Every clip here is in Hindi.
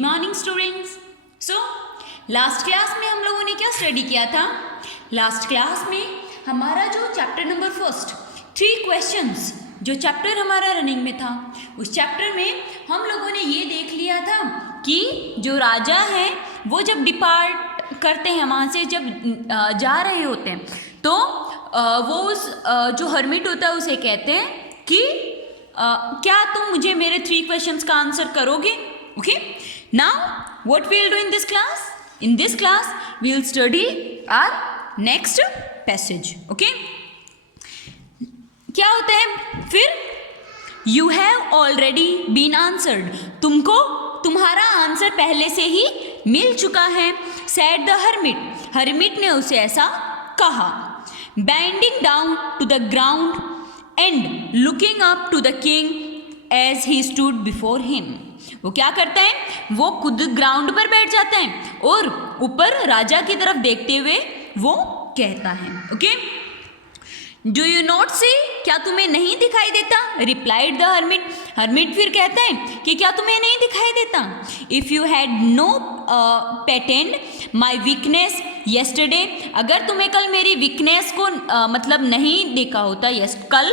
Good morning students. So last class में हम लोगों ने क्या स्टडी किया था? लास्ट क्लास में हमारा जो चैप्टर नंबर फर्स्ट 3 क्वेश्चंस जो चैप्टर हमारा रनिंग में था, उस चैप्टर में हम लोगों ने ये देख लिया था कि जो राजा हैं वो जब डिपार्ट करते हैं वहाँ से, जब जा रहे होते हैं तो वो उस जो हर्मिट होता है उसे कहते हैं कि क्या तुम मुझे मेरे 3 क्वेश्चंस का आंसर करोगे? Okay, now what we will do in this class? In this class we will study our next passage. Okay, क्या होता है फिर? You have already been answered, तुमको तुम्हारा आंसर पहले से ही मिल चुका है। सेड द हर्मिट, हर्मिट ने उसे ऐसा कहा। Binding down to the ground and looking up to the king as he stood before him, वो क्या करता है? वो खुद ग्राउंड पर बैठ जाता है और ऊपर राजा की तरफ देखते हुए वो कहता है, ओके, डू यू नॉट सी, क्या तुम्हें नहीं दिखाई देता? रिप्लाइड द हर्मिट, हर्मिट फिर कहता है कि क्या तुम्हें नहीं दिखाई देता? If you had no patent my weakness yesterday, अगर तुम्हें कल मेरी वीकनेस को मतलब नहीं देखा होता, यस कल,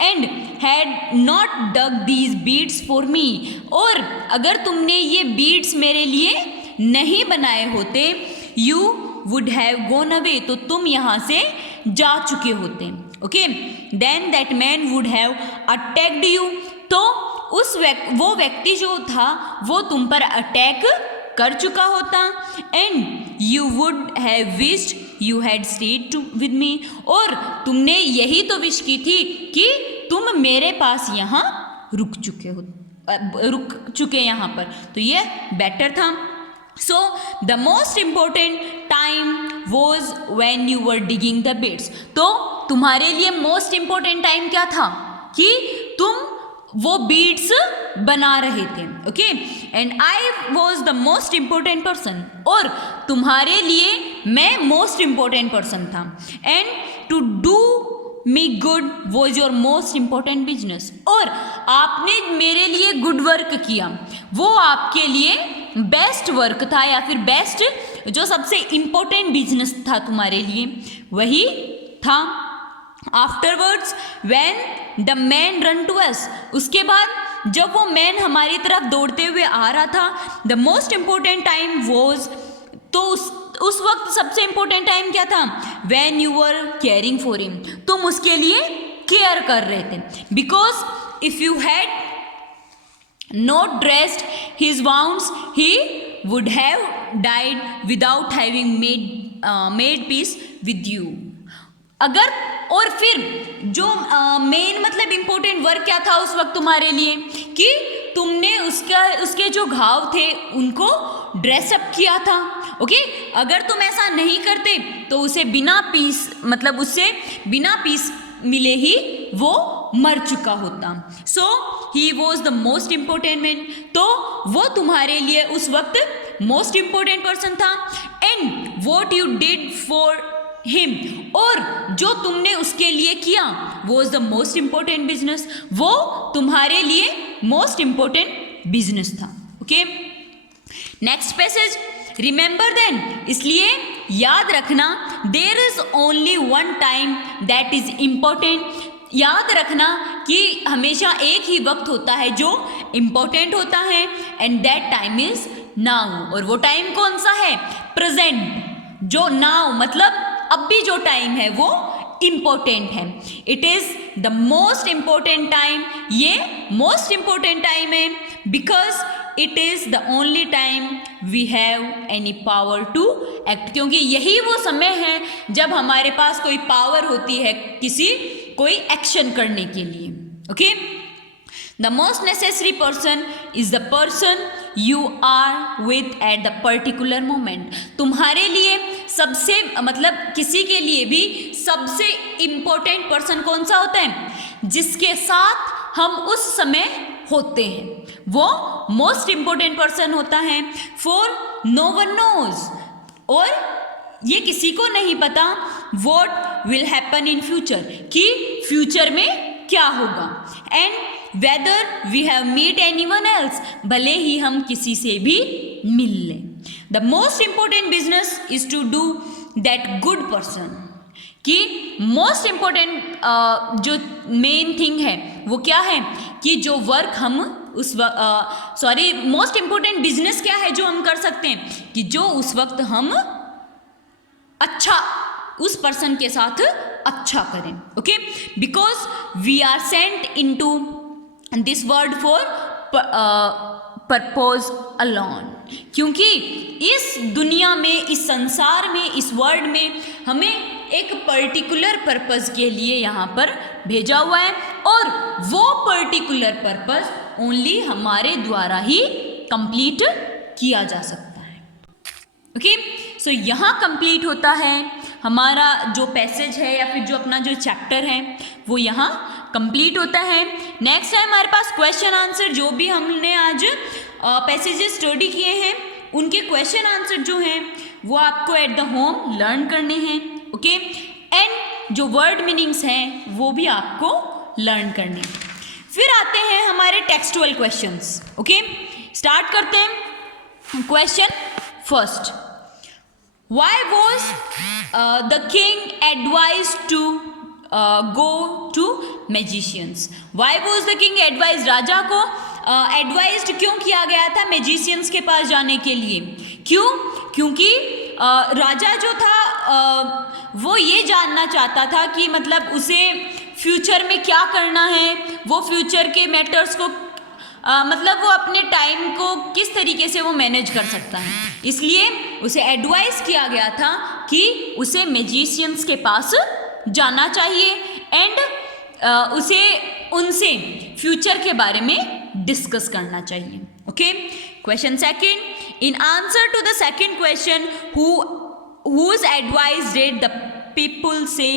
and had not dug these beads for me, और अगर तुमने ये बीड्स मेरे लिए नहीं बनाए होते, you would have gone away, तो तुम यहाँ से जा चुके होते। Okay, then that man would have attacked you, तो वो व्यक्ति जो था वो तुम पर अटैक कर चुका होता। And you would have wished you had stayed to with me, और तुमने यही तो विश की थी कि तुम मेरे पास यहाँ रुक चुके यहाँ पर, तो ये बेटर था। So the most important time was when you were digging the beads, तो तुम्हारे लिए मोस्ट इम्पोर्टेंट टाइम क्या था? कि तुम वो बीड्स बना रहे थे। Okay, and I was the most important person, और तुम्हारे लिए मैं मोस्ट इम्पोर्टेंट पर्सन था। And to do me good was your most important business, और आपने मेरे लिए गुड वर्क किया, वो आपके लिए बेस्ट वर्क था, या फिर बेस्ट जो सबसे इम्पोर्टेंट बिजनेस था तुम्हारे लिए, वही था। Afterwards when the man run to us, उसके बाद जब वो मैन हमारी तरफ दौड़ते हुए आ रहा था, the most important time was, तो उस वक्त सबसे इम्पोर्टेंट टाइम क्या था? When you were caring for him, तुम उसके लिए केयर कर रहे थे। Because if you had not dressed his wounds, he would have died without having made peace with you. अगर, और फिर जो मेन मतलब इम्पोर्टेंट वर्क क्या था उस वक्त तुम्हारे लिए? कि तुमने उसके जो घाव थे उनको ड्रेसअप किया था। ओके, अगर तुम ऐसा नहीं करते तो उसे बिना पीस, मतलब उससे बिना पीस मिले ही वो मर चुका होता। So he was the most important man, तो वो तुम्हारे लिए उस वक्त मोस्ट इम्पोर्टेंट पर्सन था। And what you did for him, और जो तुमने उसके लिए किया, was the most important business, वो तुम्हारे लिए मोस्ट इम्पोर्टेंट बिजनेस था। Okay, next passage, remember then, इसलिए याद रखना, there is only one time that is important, याद रखना कि हमेशा एक ही वक्त होता है जो इम्पोर्टेंट होता है, and that time is now, और वो टाइम कौन सा है? प्रेजेंट, जो नाउ मतलब अभी जो टाइम है वो इम्पोर्टेंट है। It is the most important time, ये मोस्ट इम्पोर्टेंट टाइम है, because it is the only time we have any power to act, क्योंकि यही वो समय है जब हमारे पास कोई पावर होती है कोई एक्शन करने के लिए। Okay, the most necessary person is the person you are with at the particular moment, तुम्हारे लिए सबसे मतलब किसी के लिए भी सबसे इम्पोर्टेंट पर्सन कौन सा होता है? जिसके साथ हम उस समय होते हैं, वो मोस्ट इम्पोर्टेंट पर्सन होता है। फॉर नो वन नोज, और ये किसी को नहीं पता what will happen in future, कि फ्यूचर में क्या होगा। And whether we have meet anyone else, भले ही हम किसी से भी मिल लें। The most important business is to do that good person, कि मोस्ट इम्पोर्टेंट जो मेन थिंग है वो क्या है कि जो वर्क हम मोस्ट इम्पोर्टेंट बिजनेस क्या है जो हम कर सकते हैं कि जो उस वक्त हम अच्छा उस पर्सन के साथ अच्छा करें। Okay, because we are sent into this world for purpose alone, क्योंकि इस दुनिया में, इस संसार में, इस वर्ल्ड में हमें एक पर्टिकुलर पर्पस के लिए यहाँ पर भेजा हुआ है, और वो पर्टिकुलर पर्पस ओनली हमारे द्वारा ही कंप्लीट किया जा सकता है। ओके, सो यहाँ कंप्लीट होता है हमारा जो पैसेज है या फिर जो अपना जो चैप्टर है वो यहाँ कंप्लीट होता है। नेक्स्ट है हमारे पास क्वेश्चन आंसर। जो भी हमने आज पैसेजेस स्टडी किए हैं उनके क्वेश्चन आंसर जो हैं वो आपको एट द होम लर्न करने हैं। ओके, एंड जो वर्ड मीनिंग्स हैं वो भी आपको लर्न करने हैं। फिर आते हैं हमारे टेक्सचुअल क्वेश्चंस। ओके, स्टार्ट करते हैं। Question first, why was the king advised to go to magicians? Why was the king advised, राजा को एडवाइज्ड क्यों किया गया था मैजिशियंस के पास जाने के लिए? क्यों? क्योंकि राजा जो था वो ये जानना चाहता था कि मतलब उसे फ्यूचर में क्या करना है, वो फ्यूचर के मैटर्स को मतलब वो अपने टाइम को किस तरीके से वो मैनेज कर सकता है, इसलिए उसे एडवाइस किया गया था कि उसे मैजिशियंस के पास जाना चाहिए एंड उसे उनसे फ्यूचर के बारे में डिस्कस करना चाहिए। Okay, question second, in answer to the second question, whose advice did the people say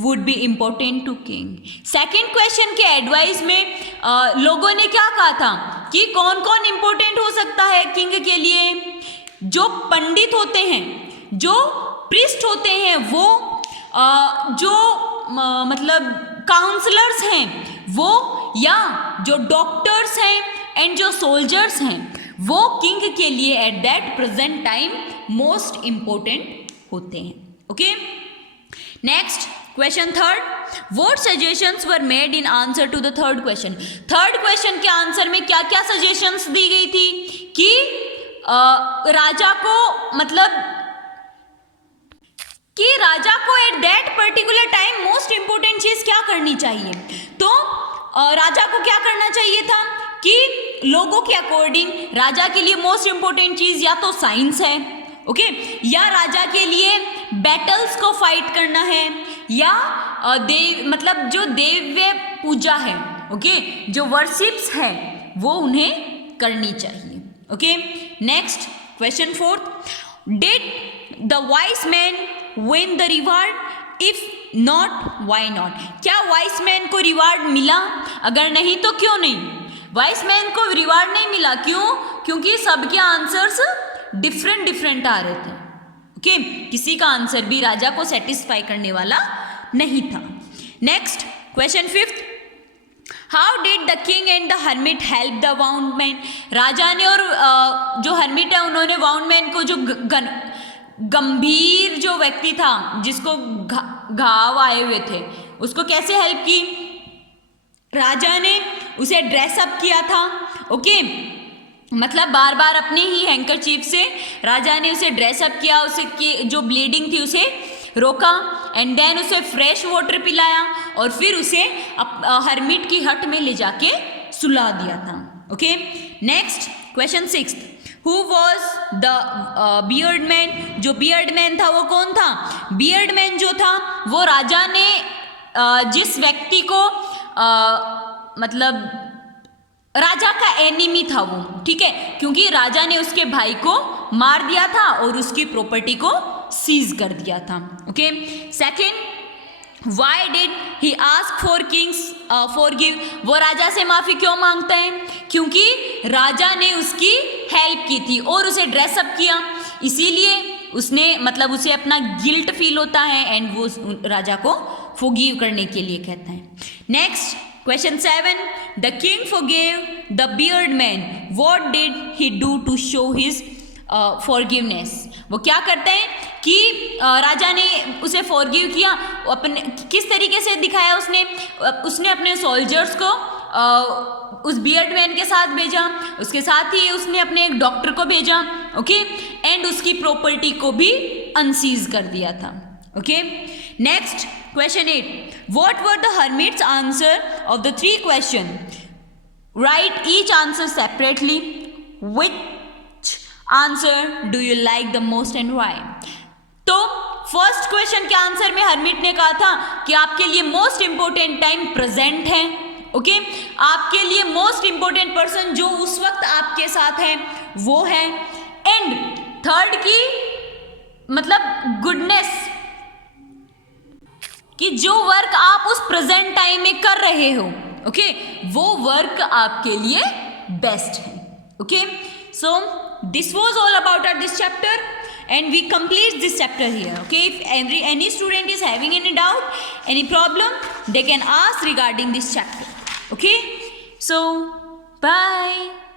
would be important to king? Second question के एडवाइस में लोगों ने क्या कहा था कि कौन कौन इंपॉर्टेंट हो सकता है किंग के लिए? जो पंडित होते हैं, जो प्रीस्ट होते हैं, वो जो मतलब काउंसलर्स हैं वो, या जो डॉक्टर्स हैं एंड जो सोल्जर्स हैं वो किंग के लिए at that present time most important होते हैं। Okay, next question third, what suggestions were made in answer to the third question? Third question के आंसर में क्या क्या सजेशंस दी गई थी कि राजा को मतलब कि राजा को at that particular time most important चीज क्या करनी चाहिए? तो राजा को क्या करना चाहिए था कि लोगों के अकॉर्डिंग राजा के लिए मोस्ट इंपॉर्टेंट चीज या तो साइंस है, ओके, या राजा के लिए बैटल्स को फाइट करना है, या मतलब जो देव्य पूजा है, ओके, जो वर्शिप्स है वो उन्हें करनी चाहिए। Okay, next question fourth, did the vice man win the reward? If not why not? क्या वाइस मैन को रिवार्ड मिला? अगर नहीं तो क्यों नहीं? वाइस मैन को रिवार्ड नहीं मिला, क्यों? क्योंकि सबके आंसर्स डिफरेंट आ रहे थे। ओके, किसी का आंसर भी राजा को सेटिस्फाई करने वाला नहीं था। Next question fifth, how did the king and the hermit help the wound man? राजा ने और जो हर्मिट है उन्होंने वाउंड मैन को, जो गंभीर जो व्यक्ति था जिसको घाव आए हुए थे, उसको कैसे हेल्प की? राजा ने उसे ड्रेसअप किया था। ओके, मतलब बार बार अपनी ही हैंकरचीफ से राजा ने उसे ड्रेसअप किया, उसे जो ब्लीडिंग थी उसे रोका एंड देन उसे फ्रेश वाटर पिलाया और फिर उसे हर्मिट की हट में ले जाके सुला दिया था। Okay, next question sixth, who was the beard man? जो बियर्ड मैन था वो कौन था? बियर्ड मैन जो था वो राजा ने जिस व्यक्ति को मतलब राजा का एनिमी था वो, ठीक है, क्योंकि राजा ने उसके भाई को मार दिया था और उसकी प्रॉपर्टी को सीज कर दिया था। Okay, second, Why did he ask for kings forgive? वो राजा से माफी क्यों मांगता है? क्योंकि राजा ने उसकी हेल्प की थी और उसे ड्रेसअप किया, इसीलिए उसने मतलब उसे अपना गिल्ट फील होता है एंड वो राजा को फॉरगिव करने के लिए कहता है। Next Question 7. The king forgave the beard man. What did he do to show his forgiveness? वो क्या करते हैं कि राजा ने उसे फॉरगिव किया, अपने किस तरीके से दिखाया उसने अपने सोल्जर्स को उस बियर्ड मैन के साथ भेजा, उसके साथ ही उसने अपने एक डॉक्टर को भेजा, ओके, एंड उसकी प्रॉपर्टी को भी अनसीज कर दिया था, okay. Next question 8. What were the hermits answer of the 3 question? Right each answer separately. Which answer do you like the most and why? तो फर्स्ट क्वेश्चन के आंसर में हर्मिट ने कहा था कि आपके लिए मोस्ट इंपॉर्टेंट टाइम प्रेजेंट है, ओके, आपके लिए मोस्ट इंपॉर्टेंट पर्सन जो उस वक्त आपके साथ है वो है, एंड थर्ड की मतलब गुडनेस, कि जो वर्क आप उस प्रेजेंट टाइम में कर रहे हो, ओके, वो वर्क आपके लिए बेस्ट है, okay. So this was all about this chapter and we complete this chapter here, okay. If any student is having any doubt, any problem, they can ask regarding this chapter, okay. So bye.